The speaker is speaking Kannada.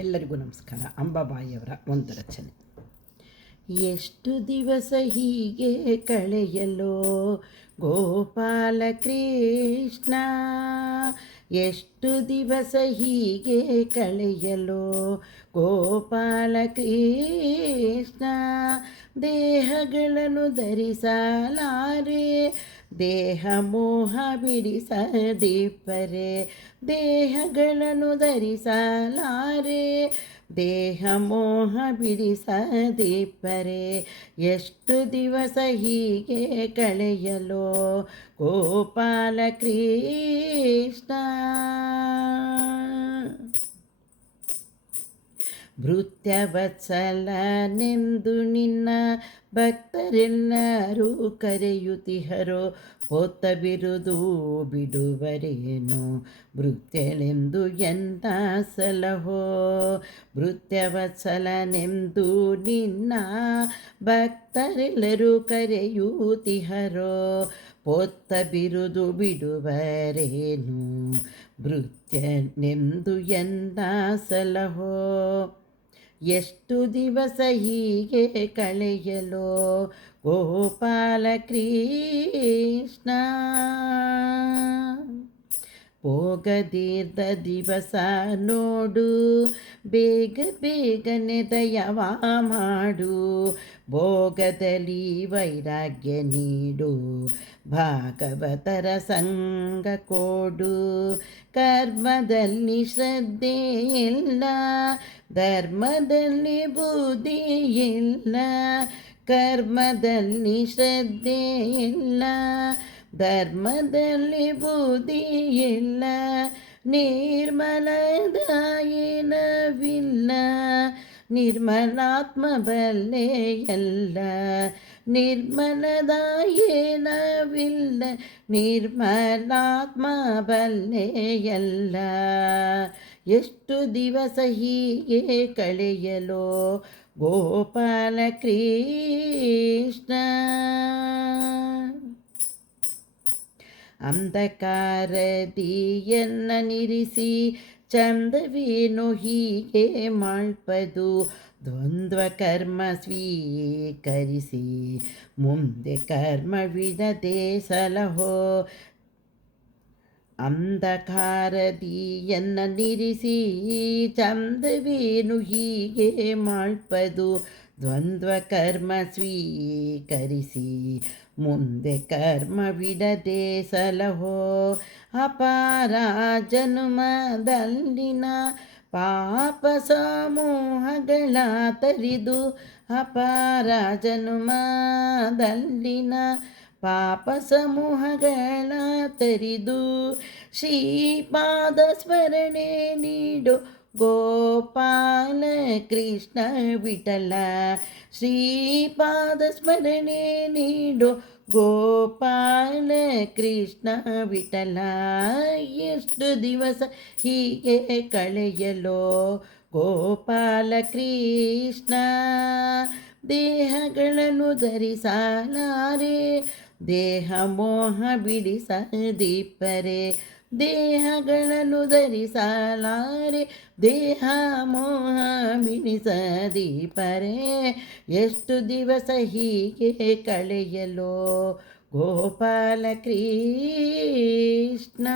ಎಲ್ಲರಿಗೂ ನಮಸ್ಕಾರ. ಅಂಬಾಬಾಯಿಯವರ ಒಂದು ರಚನೆ. ಎಷ್ಟು ದಿವಸ ಹೀಗೆ ಕಳೆಯಲು ಗೋಪಾಲ ಕೃಷ್ಣ, ಎಷ್ಟು ದಿವಸ ಹೀಗೆ ಕಳೆಯಲು ಗೋಪಾಲ ಕೃಷ್ಣ, ದೇಹಗಳನ್ನು ಧರಿಸಲಾರೆ ದೇಹ ಮೋಹ ಬಿಡಿಸದಿಪ್ಪರೆ, ದೇಹಗಳನ್ನು ಧರಿಸಲಾರೆ ದೇಹ ಮೋಹ ಬಿಡಿಸದಿಪ್ಪರೆ, ಎಷ್ಟು ದಿವಸ ಹೀಗೆ ಕಳೆಯಲು ಗೋಪಾಲ ಕೃಷ್ಣ. ಭೃತ್ಯವತ್ಸಲನೆಂದು ನಿನ್ನ ಭಕ್ತರೆಲ್ಲರೂ ಕರೆಯುತ್ತಿಹರೋ, ಪೋತ ಬಿರುದು ಬಿಡುವರೇನು ಭೃತ್ಯಳೆಂದು ಎಂದ ಸಲಹೋ. ಭೃತ್ಯವತ್ಸಲನೆಂದು ನಿನ್ನ ಭಕ್ತರೆಲ್ಲರೂ ಕರೆಯುತ್ತಿಹರೋ, ಪೋತ ಬಿರುದು ಬಿಡುವರೇನು ಭೃತ್ಯನೆಂದು ಎಂದ ಸಲಹೋ. ಎಷ್ಟು ದಿವಸ ಹೀಗೆ ಕಳೆಯಲು ಗೋಪಾಲ ಕೃಷ್ಣ, ಹೋಗದಿದ್ದ ದಿವಸ ನೋಡು ಬೇಗ ಬೇಗನೆ ದಯವ ಮಾಡು, ಭೋಗದಲ್ಲಿ ವೈರಾಗ್ಯ ನೀಡು ಭಾಗವತರ ಸಂಗ ಕೊಡು. ಕರ್ಮದಲ್ಲಿ ಶ್ರದ್ಧೆ ಇಲ್ಲ ಧರ್ಮದಲ್ಲಿ ಬುದ್ಧಿ ಇಲ್ಲ, ಕರ್ಮದಲ್ಲಿ ಶ್ರದ್ಧೆ ಇಲ್ಲ ಧರ್ಮದಲ್ಲಿ ಬುದ್ಧಿ ಇಲ್ಲ, ನಿರ್ಮಲದಾಯನವಿಲ್ಲ ನಿರ್ಮಲಾತ್ಮ ಬಲ್ಲೆಯಲ್ಲ, ನಿರ್ಮಲದಾಯನವಿಲ್ಲ ನಿರ್ಮಲಾತ್ಮ ಬಲ್ಲೆಯಲ್ಲ. ಎಷ್ಟು ದಿವಸ ಹೀಗೆ ಕಳೆಯಲು ಗೋಪಾಲ ಕೃಷ್ಣ. ಅಂಧಕಾರದಿಯನ್ನ ನಿರಿಸಿ ಚಂದವೇನು ಹೀಗೆ ಮಾಡ್ಪದು, ದ್ವಂದ್ವ ಕರ್ಮ ಸ್ವೀಕರಿಸಿ ಮುಂದೆ ಕರ್ಮವಿಡದೆ ಸಲಹೋ. ಅಂಧಕಾರದಿಯನ್ನ ನಿರಿಸಿ ಚಂದವೇನು ಹೀಗೆ ಮಾಡ್ಪದು, ದ್ವಂದ್ವ ಕರ್ಮ ಸ್ವೀಕರಿಸಿ ಮುಂದೆ ಕರ್ಮವಿಡದೆ ಸಲಹೋ. ಅಪಾರ ಜನುಮದಲ್ಲಿನ ಪಾಪ ಸಮೂಹಗಳ ತರಿದು, ಅಪಾರ ಜನುಮದಲ್ಲಿನ ಪಾಪ ಸಮೂಹಗಳ ತರಿದು, ಶ್ರೀಪಾದ ಸ್ಮರಣೆ ನೀಡು ಗೋಪಾಲ ಕೃಷ್ಣ ವಿಠಲ, ಶ್ರೀಪಾದ ಸ್ಮರಣೆ ನೀಡು ಗೋಪಾಲ ಕೃಷ್ಣ ವಿಠಲ. ಎಷ್ಟು ದಿವಸ ಹೀಗೆ ಕಳೆಯಲು ಗೋಪಾಲ ಕೃಷ್ಣ, ದೇಹಗಳನ್ನು ಧರಿಸಲಾರೆ ದೇಹ ಮೋಹ ಬಿಡಿಸದಿಪ್ಪರೆ, ದೇಹಗಳನ್ನು ಧರಿಸಲಾರೆ ದೇಹ ಮೋಹ ಬಿಡಿಸದಿಪ್ಪರೆ, ಎಷ್ಟು ದಿವಸ ಹೀಗೆ ಕಳೆಯಲು ಗೋಪಾಲ ಕೃಷ್ಣ.